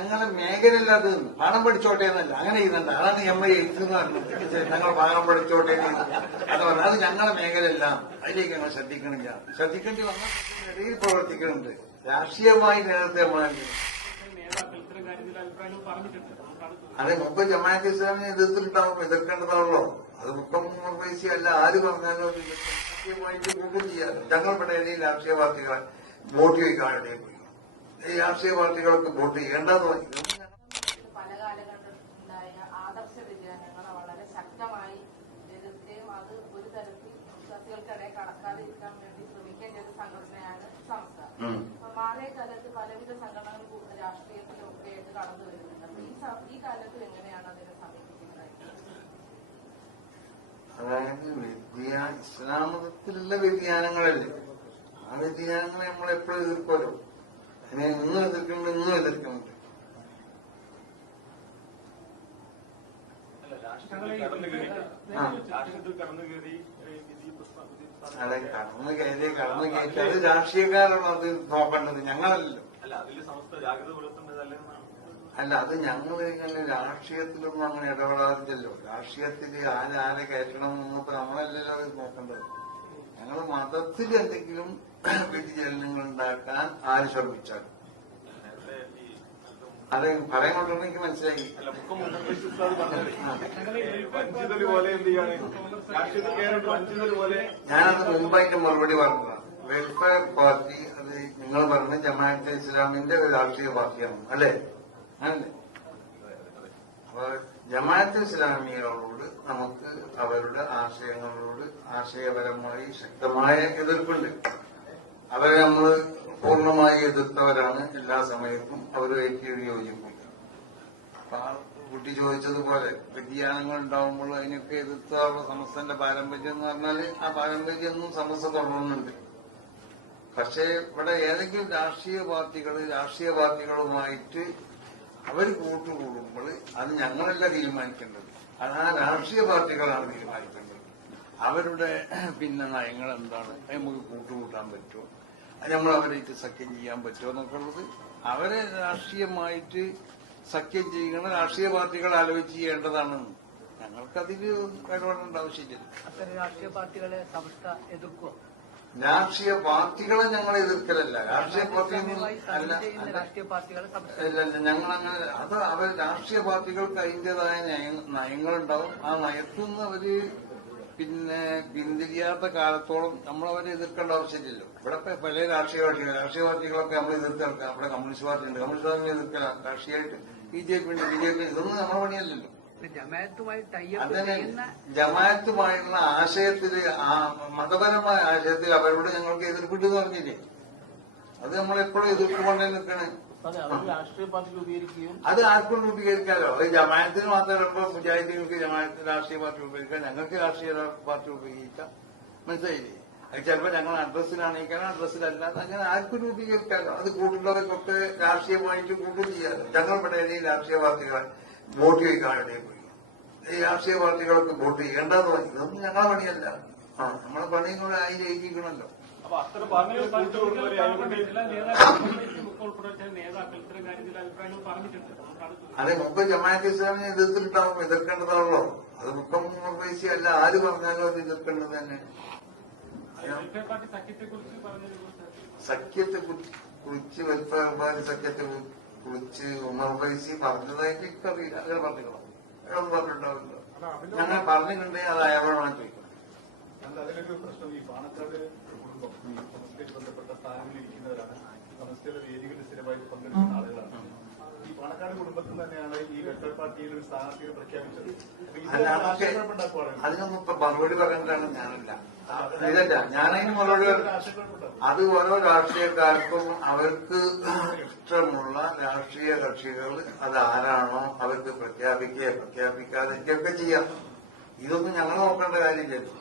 ഞങ്ങളെ മേഖലയിൽ അത് പാഠം പഠിച്ചോട്ടെ എന്നല്ല, അങ്ങനെ ചെയ്യുന്നുണ്ട്. അതാണ് MI എന്ന് പറഞ്ഞത്. ഞങ്ങൾ പാഠം പഠിച്ചോട്ടെ അത് പറഞ്ഞത്. അത് ഞങ്ങളെ മേഖലയല്ല, അതിലേക്ക് ഞങ്ങൾ ശ്രദ്ധിക്കണില്ല. ശ്രദ്ധിക്കേണ്ടി വന്നാൽ ഇടയിൽ പ്രവർത്തിക്കുന്നുണ്ട്. രാഷ്ട്രീയമായി നേരത്തെ അതെ മുമ്പ് ജമാഅത്ത് ഇസ്ലാമിനെ എതിർത്തിട്ടുണ്ടാവും, എതിർക്കേണ്ടതാണല്ലോ. അത് മുക്കം പൈസ അല്ല, ആര് പറഞ്ഞാലും അത് രാഷ്ട്രീയമായിട്ട് കൂട്ടും ചെയ്യാറ്. ഞങ്ങളുടെ ഇടയിൽ രാഷ്ട്രീയ പാർട്ടികളെ വോട്ട് ചോദിക്കാനിടയിൽ പോയി. ഈ രാഷ്ട്രീയ പാർട്ടികൾക്ക് വോട്ട് ചെയ്യേണ്ടതെന്ന് പറഞ്ഞു. പല കാലഘട്ടത്തിലുണ്ടായ ആദർശ വ്യതിയാനങ്ങളെ വളരെ ശക്തമായി എതിർക്കുകയും അത് ഒരു തരത്തിൽ വിശ്വാസികൾക്കിടയിൽ കടക്കാതിരിക്കാൻ വേണ്ടി ശ്രമിക്കേണ്ട ഒരു സംഘടനയാണ് സംസ്ഥാനം. അപ്പൊ മാറിയ കാലത്ത് പലവിധ സംഘടനകൾ രാഷ്ട്രീയത്തിലും ഒക്കെ ആയിട്ട് കടന്നു വരുന്നുണ്ട്. അപ്പൊ ഈ കാലത്ത് എങ്ങനെയാണ് അതിനെ സമീപിക്കുന്നത്? അതായത് ഇസ്ലാം മതത്തിലുള്ള വ്യതിയാനങ്ങളല്ലേ, ആ വ്യതിയാനങ്ങളെ നമ്മളെപ്പോഴും എതിർക്കുമല്ലോ. അതിനെ ഇന്നും എതിർക്കുന്നുണ്ട്, ഇന്നും എതിർക്കുന്നുണ്ട്. അതെ കടന്നു കയറ്റി അത് രാഷ്ട്രീയക്കാരാണ് അത് നോക്കേണ്ടത്, ഞങ്ങളല്ലല്ലോ. അല്ല അത് ഞങ്ങൾ ഇങ്ങനെ രാഷ്ട്രീയത്തിലൊന്നും അങ്ങനെ ഇടപെടാറില്ലല്ലോ. രാഷ്ട്രീയത്തിൽ ആരെ കയറ്റണം എന്നൊക്കെ നമ്മളല്ലല്ലോ അത് നോക്കേണ്ടത്. ഞങ്ങൾ മതത്തിൽ എന്തെങ്കിലും വ്യതിചലനങ്ങൾ ഉണ്ടാക്കാൻ ആര് ശ്രമിച്ചാൽ അത് പറയാൻ കൊണ്ടുവന്ന് എനിക്ക് മനസ്സിലായി. ഞാനത് മുമ്പായിട്ട് മറുപടി പറഞ്ഞതാണ്. വെൽഫെയർ പാർട്ടി അത് നിങ്ങൾ പറഞ്ഞ ജമാഅത്തെ ഇസ്ലാമിന്റെ ഒരു രാഷ്ട്രീയ പാർട്ടിയാണ് അല്ലേ? അല്ലേ? അപ്പൊ ജമാഅത്തെ ഇസ്ലാമികളോട് നമുക്ക് അവരുടെ ആശയങ്ങളോട് ആശയപരമായി ശക്തമായ എതിർപ്പുണ്ട്. അവരെ നമ്മൾ പൂർണ്ണമായി എതിർത്തവരാണ് എല്ലാ സമയത്തും. അവരുമായിട്ട് യോജിപ്പില്ല. അപ്പൊ ആ കുട്ടി ചോദിച്ചതുപോലെ വ്യതിയാനങ്ങൾ ഉണ്ടാവുമ്പോൾ അതിനൊക്കെ എതിർത്താനുള്ള സമസ്തന്റെ പാരമ്പര്യം എന്ന് പറഞ്ഞാൽ ആ പാരമ്പര്യമൊന്നും സമസ്ത തുടരുന്നുണ്ട്. പക്ഷേ ഇവിടെ ഏതെങ്കിലും രാഷ്ട്രീയ പാർട്ടികളുമായിട്ട് അവർ കൂട്ടുകൂടുമ്പോൾ അത് ഞങ്ങളല്ല തീരുമാനിക്കേണ്ടത്, അത് ആ രാഷ്ട്രീയ പാർട്ടികളാണ് തീരുമാനിക്കേണ്ടത്. അവരുടെ നയങ്ങൾ എന്താണ്, നമുക്ക് കൂട്ടുകൂട്ടാൻ പറ്റുമോ, നമ്മൾ അവരായിട്ട് സഖ്യം ചെയ്യാൻ പറ്റുമോ എന്നൊക്കെ ഉള്ളത് അവരെ രാഷ്ട്രീയമായിട്ട് സഖ്യം ചെയ്യുന്ന രാഷ്ട്രീയ പാർട്ടികൾ ആലോചിച്ച് ചെയ്യേണ്ടതാണ്. ഞങ്ങൾക്കതിൽ ഇടപെടേണ്ട ആവശ്യമില്ല. അത്തരം രാഷ്ട്രീയ പാർട്ടികളെ സംസ്ഥ എതിർക്കുമോ? രാഷ്ട്രീയ പാർട്ടികളെ ഞങ്ങൾ എതിർക്കലല്ല, രാഷ്ട്രീയ പാർട്ടികളെ ഞങ്ങളങ്ങനെ അത് അവർ രാഷ്ട്രീയ പാർട്ടികൾക്ക് അതിന്റേതായ നയങ്ങളുണ്ടാവും. ആ നയത്തിൽ നിന്ന് അവര് പിന്തിരിയാത്ത കാലത്തോളം നമ്മളവരെ എതിർക്കേണ്ട ആവശ്യമില്ലല്ലോ. ഇവിടെ പല രാഷ്ട്രീയ പാർട്ടികളൊക്കെ നമ്മൾ എതിർക്കാം. അവിടെ കമ്മ്യൂണിസ്റ്റ് പാർട്ടി ഉണ്ട്, കമ്മ്യൂണിസ്റ്റ് പാർട്ടി എതിർക്കലാം. രാഷ്ട്രീയമായിട്ട് BJP ഉണ്ട്, BJP ഇതൊന്നും നമ്മുടെ പണിയല്ലല്ലോ. അതിന് ജമാഅത്തുമായുള്ള ആശയത്തില് മതപരമായ ആശയത്തിൽ അവരോട് ഞങ്ങൾക്ക് എതിർപ്പിട്ടെന്ന് പറഞ്ഞില്ലേ, അത് നമ്മളെപ്പോഴും എതിർത്തുകൊണ്ടേ നിൽക്കണേ. അത് ആർക്കും രൂപീകരിക്കാമല്ലോ. അത് ജമാഅത്തിന് മാത്രമല്ല, മുജാഹിദീങ്ങൾക്ക് ജമാഅത്ത് രാഷ്ട്രീയ പാർട്ടി രൂപീകരിക്കാം, ഞങ്ങൾക്ക് രാഷ്ട്രീയ പാർട്ടി രൂപീകരിക്കാം. മനസ്സിലായില്ലേ? അത് ചിലപ്പോൾ ഞങ്ങൾ അഡ്രസ്സിലാണെങ്കിൽ അഡ്രസ്സിലല്ലാതെ അങ്ങനെ ആർക്കും രൂപീകരിക്കാമല്ലോ. അത് കൂട്ടുള്ളവർക്കൊക്കെ രാഷ്ട്രീയമായിട്ട് കൂട്ടും ചെയ്യാമല്ലോ. ഞങ്ങളുടെ ഇടയിൽ രാഷ്ട്രീയ പാർട്ടികളെ വോട്ട് ചോദിക്കാനിടയിൽ പോയി. ഈ രാഷ്ട്രീയ പാർട്ടികൾക്ക് വോട്ട് ചെയ്യേണ്ടതെന്ന് പറഞ്ഞു. ഇതൊന്നും ഞങ്ങളെ പണിയല്ല. നമ്മളെ പണിയും കൂടെ അതിൽ എഴുതിക്കണല്ലോ. അതെ മുമ്പ് ജമാഅത്ത് ഇസ്ലാമിനെ എതിർത്തിട്ടുണ്ടാവും, എതിർക്കേണ്ടതാണല്ലോ. അത് മുക്കം പൈസ അല്ല, ആര് പറഞ്ഞാലും അത് എതിർക്കേണ്ടത് തന്നെ. സഖ്യത്തെ കുറിച്ച് വെൽഫെയർ പാർട്ടി സഖ്യത്തെ കുറിച്ച് ഉമർ ഫൈസി പറഞ്ഞതായിട്ട് എനിക്കറിയില്ല. അങ്ങനെ പറഞ്ഞിട്ടുണ്ടോ? അയാളൊന്നും പറഞ്ഞിട്ടുണ്ടാവില്ല. ഞങ്ങൾ പറഞ്ഞിട്ടുണ്ടെങ്കിൽ അത് അയാളോടാണ് ചോദിക്കുന്നത്. അതിലൊരു പ്രശ്നം, ഈ പാണക്കാട് കുടുംബം സമസ്തയുമായി ബന്ധപ്പെട്ട സ്ഥാനങ്ങളിരിക്കുന്നവരാണ്, സമസ്തയുടെ വേദികളിൽ സ്ഥിരമായി പങ്കെടുക്കുന്ന ആളുകളാണ്. ഈ പാണക്കാട് കുടുംബത്തിൽ തന്നെയാണ് ഈ വെൽഫെയർ പാർട്ടിയിൽ ഒരു സ്ഥാനാർത്ഥിയെ പ്രഖ്യാപിച്ചത്. അതിനൊന്നും ഇപ്പൊ മറുപടി പറയേണ്ടതാണ് ഞാനല്ല. ഇതല്ല ഞാനതിന് മറുപടി. അത് ഓരോ രാഷ്ട്രീയക്കാർക്കും അവർക്ക് ഇഷ്ടമുള്ള രാഷ്ട്രീയ കക്ഷികൾ അത് ആരാണോ അവർക്ക് പ്രഖ്യാപിക്കാതിരിക്കുകയൊക്കെ ചെയ്യാം. ഇതൊന്നും ഞങ്ങൾ നോക്കേണ്ട കാര്യമില്ലല്ലോ.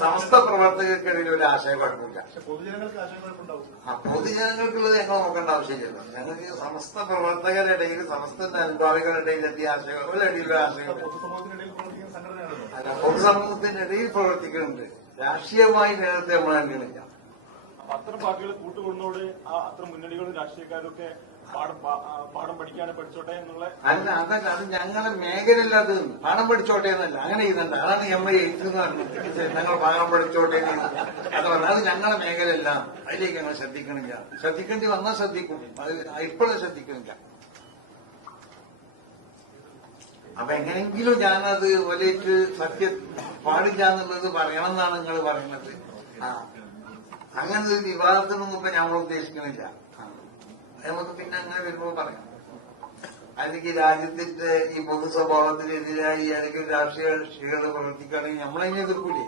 സമസ്ത പ്രവർത്തകർക്കിടയിൽ ഒരു ആശയക്കുഴപ്പമില്ല. പൊതുജനങ്ങൾക്കുള്ളത് ഞങ്ങൾ നോക്കേണ്ട ആവശ്യമില്ലല്ലോ. ഞങ്ങൾക്ക് സമസ്ത പ്രവർത്തകരുടെ ഇടയിൽ, സമസ്തന്റെ അനുഭാവികളുടെ ഇടയിൽ എത്തിയ ആശയങ്ങളുടെ ഇടയിലുള്ള ആശയം പൊതുസമൂഹത്തിന്റെ ഇടയിൽ പ്രവർത്തിക്കുന്നുണ്ട്. രാഷ്ട്രീയമായി നേരത്തെ നമ്മൾ കണ്ടില്ല. അത്തരം പാർട്ടികൾ കൂട്ടുകൊടുന്നതോട് അത്തരം മുന്നണികളും രാഷ്ട്രീയക്കാരും ഒക്കെ പാഠം പഠിക്കാനും പഠിച്ചോട്ടെ എന്നുള്ള അല്ല അതല്ല, അത് ഞങ്ങളുടെ മേഖലയല്ല. അത് പാഠം പഠിച്ചോട്ടെ എന്നല്ല, അങ്ങനെ ചെയ്യുന്നുണ്ട്. അതാണ് MI എന്ന് പറഞ്ഞത്. ഞങ്ങൾ പാഠം പഠിച്ചോട്ടെ അത് പറഞ്ഞത്. അത് ഞങ്ങളുടെ മേഖലയല്ല, അതിലേക്ക് ഞങ്ങൾ ശ്രദ്ധിക്കണില്ല. ശ്രദ്ധിക്കേണ്ടി വന്നാൽ ശ്രദ്ധിക്കും, അത് ഇപ്പോഴും ശ്രദ്ധിക്കണില്ല. അപ്പൊ എങ്ങനെങ്കിലും ഞാനത് വലിയിട്ട് സത്യം പാടില്ല എന്നുള്ളത് പറയണം എന്നാണ് നിങ്ങൾ പറയുന്നത്. അങ്ങനെ ഒരു വിവാദത്തിനൊന്നും ഇപ്പൊ ഞങ്ങൾ ഉദ്ദേശിക്കണില്ല. നമുക്ക് പിന്നെ അങ്ങനെ വരുമ്പോ പറയാം. അല്ലെങ്കിൽ രാജ്യത്തിന്റെ ഈ പൊതു സ്വഭാവത്തിനെതിരായി അല്ലെങ്കിൽ രാഷ്ട്രീയ കക്ഷികൾ പ്രവർത്തിക്കുകയാണെങ്കിൽ നമ്മളതിനെ എതിർക്കൂലേ?